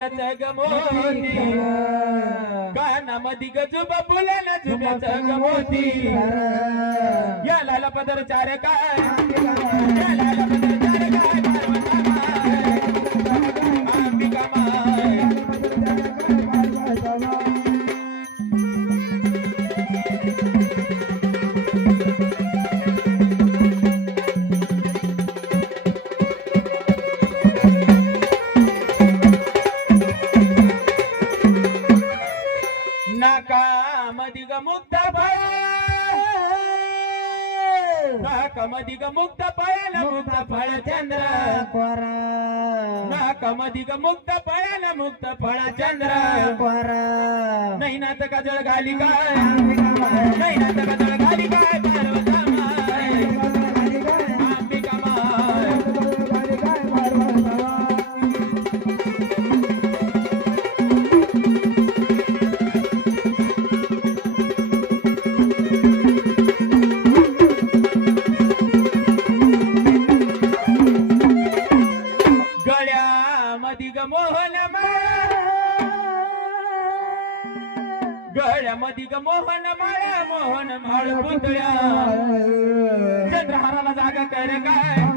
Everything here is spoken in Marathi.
गमोती कानामध्ये गजुबा फुलाला जुब्याचं गमोती या लाला पदर चार काय नाकामध्ये ग मुक्त नाकामध्ये ग मुक्त फळाला मुक्त फळ चंद्र. नाकामध्ये ग मुक्त फळाला मुक्त फळ चंद्र. नाही ना तर काजळ घाली काय? नाही ना तर काजळ घाली काय? गळ्यामध्ये ग मोहन माळ ग मोहन माळा मोहन माळ पुतळ्या. चंद्रहाराला जागा कर काय?